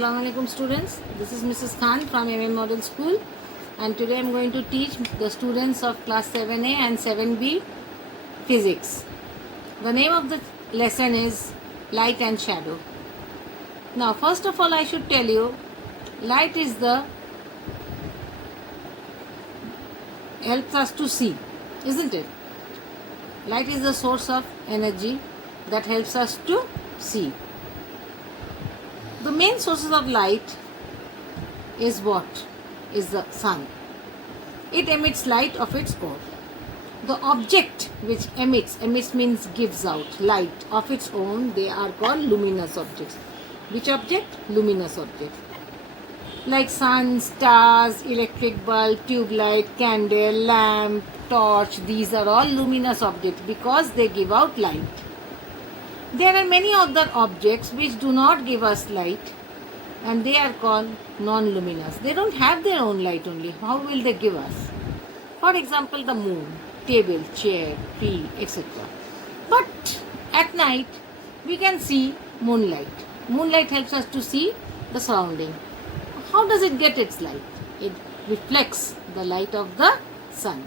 Assalamu alaikum students. This is Mrs. Khan from MM Model School, and today I am going to teach the students of class 7A and 7B physics. The name of the lesson is light and shadow. Now first of all I should tell you, light is the helps us to see, isn't it? Light is the source of energy that helps us to see. The main sources of light is what? Is the sun. It emits light of its own. The object which emits means gives out light of its own, they are called luminous objects. Which object? Luminous object. Like sun, stars, electric bulb, tube light, candle, lamp, torch, these are all luminous objects because they give out light. There are many other objects which do not give us light and they are called non-luminous. They don't have their own light only. How will they give us? For example, the moon, table, chair, tree, etc. But at night we can see moonlight. Moonlight helps us to see the surrounding. How does it get its light? It reflects the light of the sun.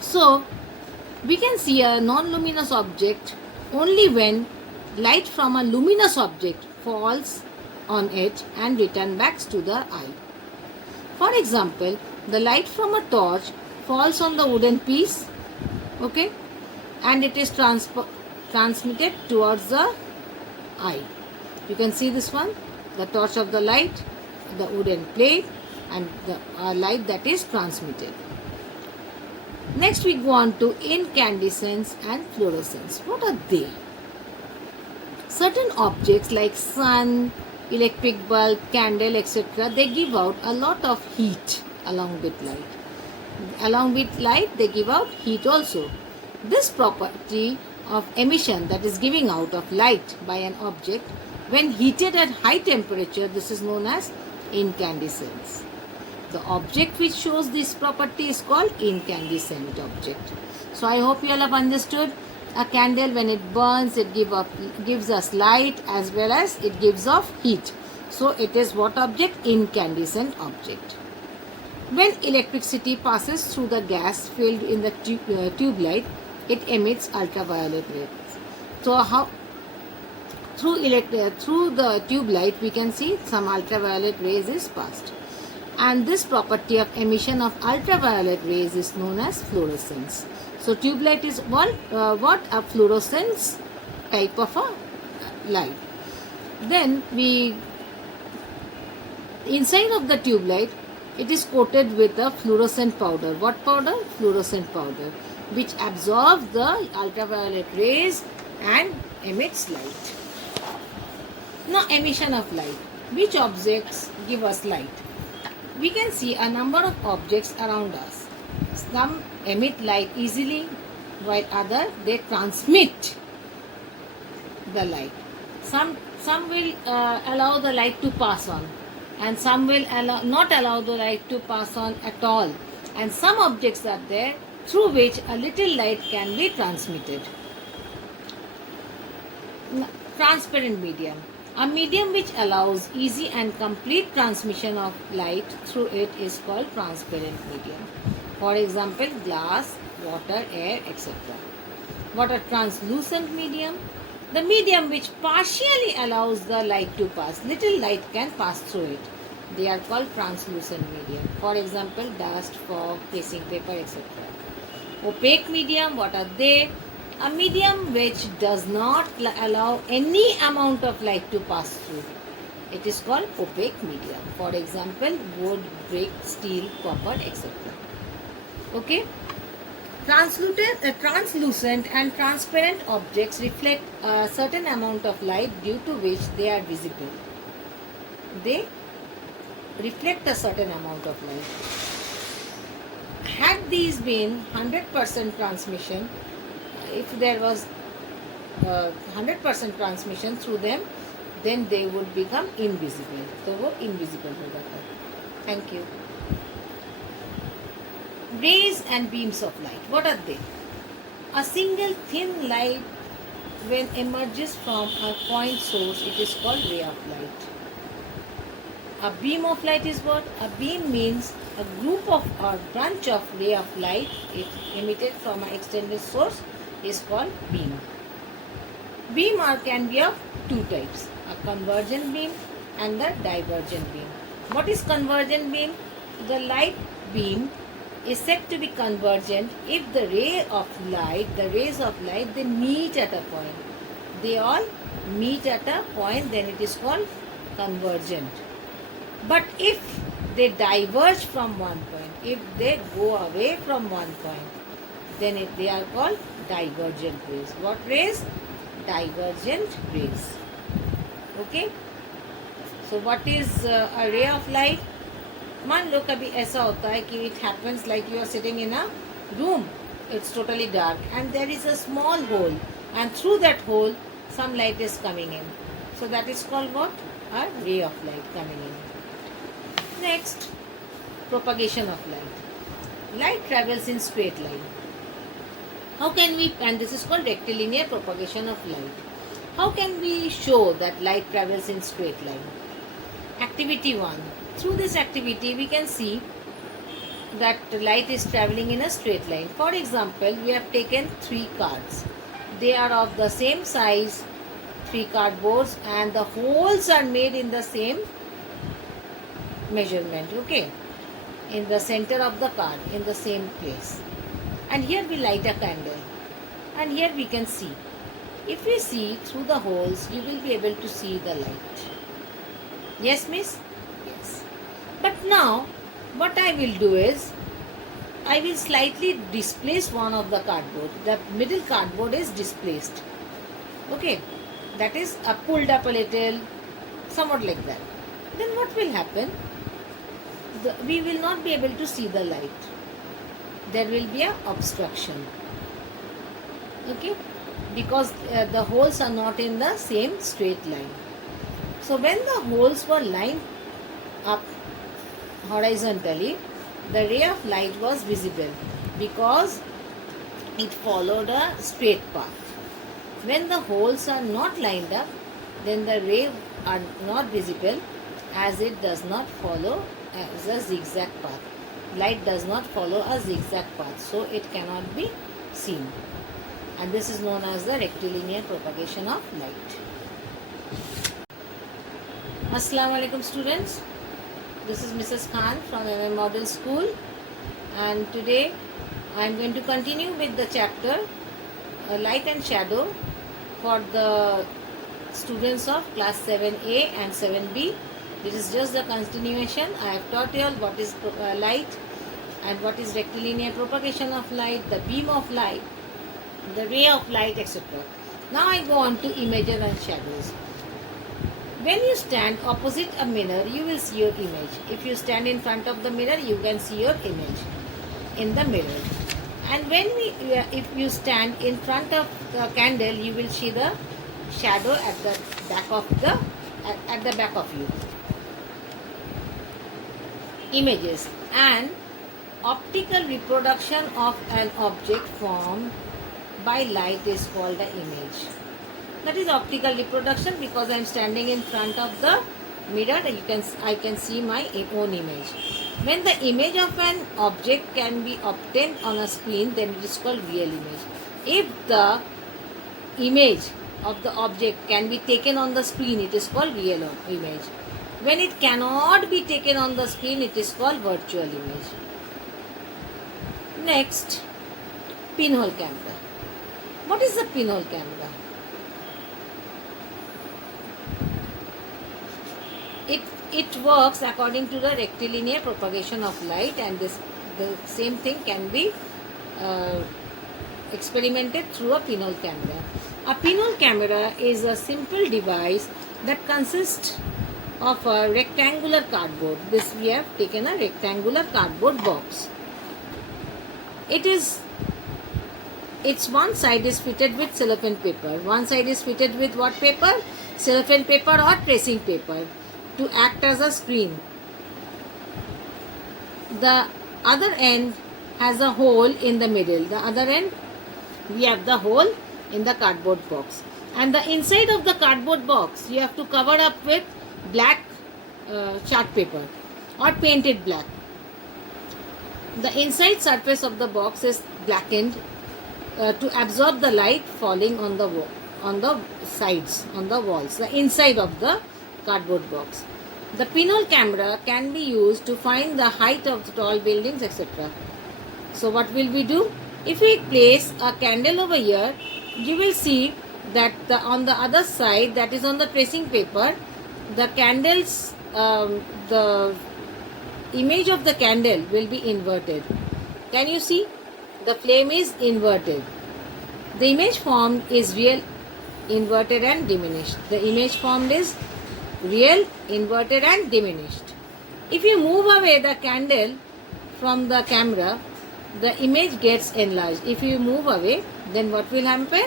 So we can see a non-luminous object only when light from a luminous object falls on it and return back to the eye. For example, the light from a torch falls on the wooden piece, okay, and it is transmitted towards the eye. You can see this one, the torch of the light, the wooden plate, and the light that is transmitted. Next we go on to incandescence and fluorescence. What are they? Certain objects like sun, electric bulb, candle, etc. they give out a lot of heat along with light. Along with light they give out heat also. This property of emission, that is giving out of light by an object, when heated at high temperature, this is known as incandescence. The object which shows this property is called incandescent object. So I hope you all have understood. A candle, when it burns, it gives us light as well as it gives off heat. So it is what object? Incandescent object. When electricity passes through the gas filled in the tube light, it emits ultraviolet rays. So how through the tube light we can see some ultraviolet rays is passed. And this property of emission of ultraviolet rays is known as fluorescence. So tube light is what a fluorescence type of a light. Then inside of the tube light, it is coated with a fluorescent powder. What powder? Fluorescent powder, which absorbs the ultraviolet rays and emits light. Now emission of light. Which objects give us light? We can see a number of objects around us. Some emit light easily, while others they transmit the light. Some will allow the light to pass on, and some will not allow the light to pass on at all. And some objects are there through which a little light can be transmitted. Transparent medium. A medium which allows easy and complete transmission of light through it is called transparent medium. For example, glass, water, air, etc. What a translucent medium? The medium which partially allows the light to pass. Little light can pass through it. They are called translucent medium. For example, dust, fog, tracing paper, etc. Opaque medium, what are they? A medium which does not allow any amount of light to pass through. It is called opaque medium. For example, wood, brick, steel, copper, etc. Okay? Translucent and transparent objects reflect a certain amount of light due to which they are visible. They reflect a certain amount of light. Had these been 100% transmission, if there was 100% transmission through them, then they would become invisible. So, वो invisible हो जाता है. Thank you. Rays and beams of light. What are they? A single thin light when emerges from a point source, it is called ray of light. A beam of light is what? A beam means a group of or branch of ray of light emitted from an extended source is called beam. Beam can be of two types, a convergent beam and the divergent beam. What is convergent beam? The light beam is said to be convergent if the rays of light, they meet at a point. They all meet at a point, then it is called convergent. But if they diverge from one point, if they go away from one point, then they are called divergent rays. What rays? Divergent rays. Okay. So what is a ray of light? मान लो कभी ऐसा होता है कि it happens like you are sitting in a room, it's totally dark and there is a small hole and through that hole some light is coming in. So that is called what? A ray of light coming in. Next, propagation of light. Light travels in straight line. How can we, and this is called rectilinear propagation of light. How can we show that light travels in straight line? Activity 1. Through this activity, we can see that light is traveling in a straight line. For example, we have taken 3 cards. They are of the same size, 3 cardboards, and the holes are made in the same measurement, okay, in the center of the card, in the same place. And here we light a candle, and here we can see. If we see through the holes, you will be able to see the light. Yes, miss? Yes. But now, what I will do is, I will slightly displace one of the cardboard. The middle cardboard is displaced. Okay, that is pulled up a little, somewhat like that. Then what will happen? We will not be able to see the light. There will be an obstruction. Okay, because the holes are not in the same straight line. So when the holes were lined up horizontally, the ray of light was visible because it followed a straight path. When the holes are not lined up, then the rays are not visible as it does not follow as a zigzag path. Light does not follow a zigzag path, so it cannot be seen. And this is known as the rectilinear propagation of light. Assalamu alaikum students. This is Mrs. Khan from MM Model School, and today I am going to continue with the chapter Light and Shadow for the students of class 7A and 7B. This is just the continuation. I have taught you all what is light and what is rectilinear propagation of light, the beam of light, the ray of light, etc. Now I go on to images and shadows. When you stand opposite a mirror, you will see your image. If you stand in front of the mirror, you can see your image in the mirror. And if you stand in front of the candle, you will see the shadow at the back of you. Images. An optical reproduction of an object formed by light is called an image. That is optical reproduction because I am standing in front of the mirror. I can see my own image. When the image of an object can be obtained on a screen, then it is called real image. If the image of the object can be taken on the screen, it is called real image. When it cannot be taken on the screen, it is called virtual image. Next, pinhole camera. What is the pinhole camera? It works according to the rectilinear propagation of light, and the same thing can be experimented through a pinhole camera. A pinhole camera is a simple device that consists of a rectangular cardboard. This we have taken a rectangular cardboard box. Its one side is fitted with cellophane paper. One side is fitted with what paper? Cellophane paper or tracing paper to act as a screen. The other end has a hole in the middle. The other end, we have the hole in the cardboard box. And the inside of the cardboard box, you have to cover up with black chart paper or painted black. The inside surface of the box is blackened to absorb the light falling on the on the sides, on the walls, the inside of the cardboard box. The pinhole camera can be used to find the height of the tall buildings, etc. So what will we do? If we place a candle over here, you will see that on the other side, that is on the tracing paper, the candles, the image of the candle will be inverted. Can you see? The flame is inverted. The image formed is real, inverted and diminished. The image formed is real, inverted and diminished. If you move away the candle from the camera, the image gets enlarged. If you move away, then what will happen?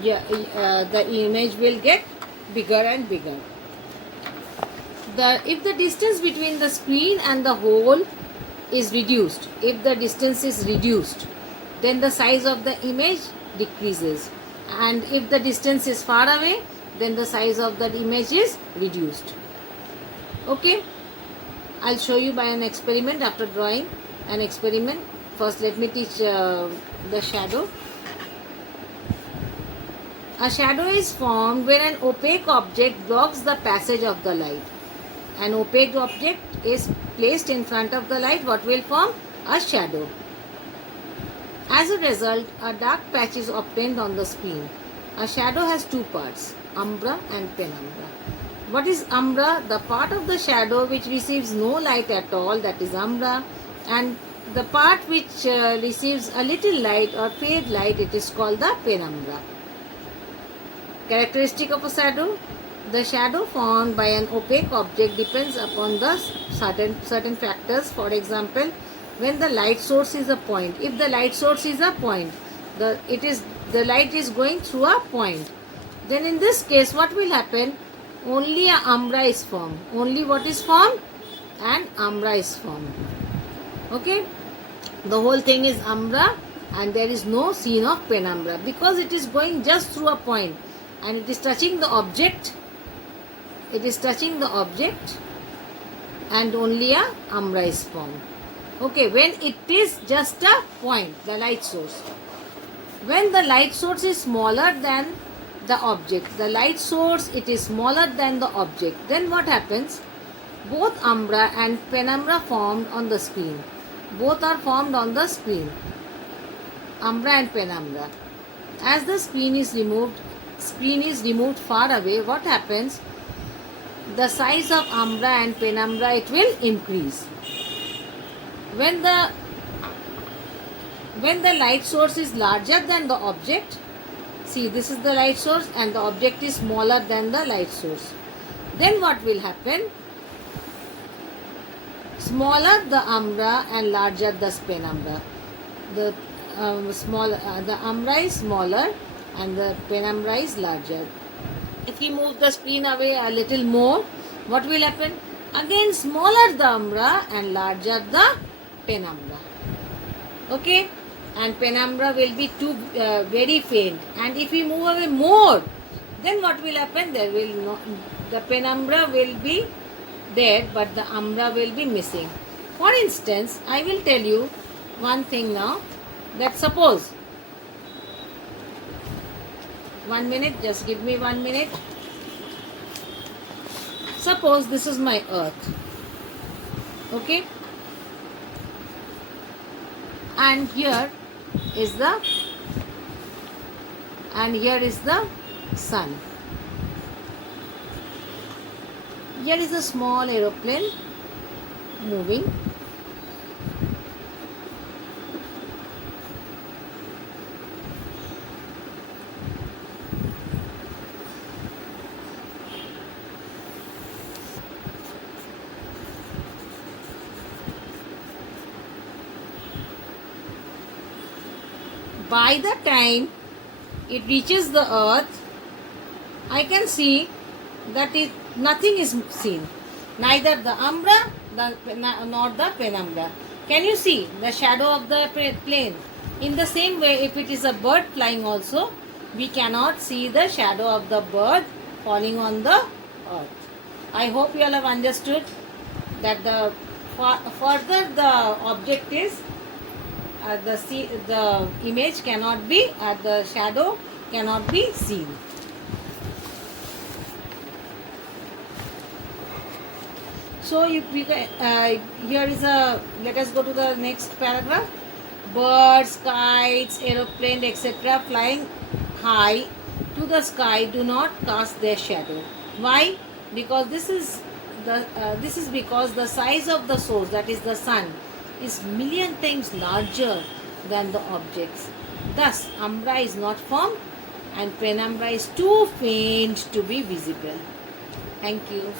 The image will get bigger and bigger. If the distance between the screen and the hole is reduced, if the distance is reduced, then the size of the image decreases. And if the distance is far away, then the size of that image is reduced. Okay, I'll show you by an experiment. After drawing an experiment, first let me teach the shadow. A shadow is formed when an opaque object blocks the passage of the light. An opaque object is placed in front of the light. What will form? A shadow. As a result, a dark patch is obtained on the screen. A shadow has two parts, umbra and penumbra. What is umbra? The part of the shadow which receives no light at all, that is umbra, and the part which receives a little light or fade light, it is called the penumbra. Characteristic of a shadow: the shadow formed by an opaque object depends upon the certain factors. For example, when the light source is a point, if the light source is a point, the light is going through a point, then in this case what will happen? Only a umbra is formed. Only what is formed? An umbra is formed. Okay, the whole thing is umbra and there is no scene of penumbra because it is going just through a point and it is touching the object. It is touching the object and only a umbra is formed. Okay, when it is just a point, the light source. When the light source is smaller than the object, the light source, it is smaller than the object, then what happens? Both umbra and penumbra formed on the screen. Both are formed on the screen. Umbra and penumbra. As the screen is removed far away, what happens? The size of umbra and penumbra, it will increase. When the light source is larger than the object, see, this is the light source and the object is smaller than the light source, then what will happen? Smaller the umbra and larger the penumbra. The umbra is smaller and the penumbra is larger. If we move the screen away a little more, what will happen? Again, smaller the umbra and larger the penumbra. Okay, and penumbra will be very faint. And if we move away more, then what will happen? The penumbra will be there, but the umbra will be missing. For instance, I will tell you one thing now. That suppose, 1 minute, just give me 1 minute. Suppose this is my earth. Okay, and here is the sun. Here is a small aeroplane moving. By the time it reaches the earth, I can see that nothing is seen, neither the umbra nor the penumbra. Can you see the shadow of the plane? In the same way, if it is a bird flying also, we cannot see the shadow of the bird falling on the earth. I hope you all have understood that the further the object is, the image cannot be, the shadow cannot be seen. So here is a, let us go to the next paragraph. Birds, kites, aeroplane, etc. flying high to the sky do not cast their shadow. Why? Because this is because the size of the source, that is the sun, is million times larger than the objects. Thus, umbra is not formed and penumbra is too faint to be visible. Thank you.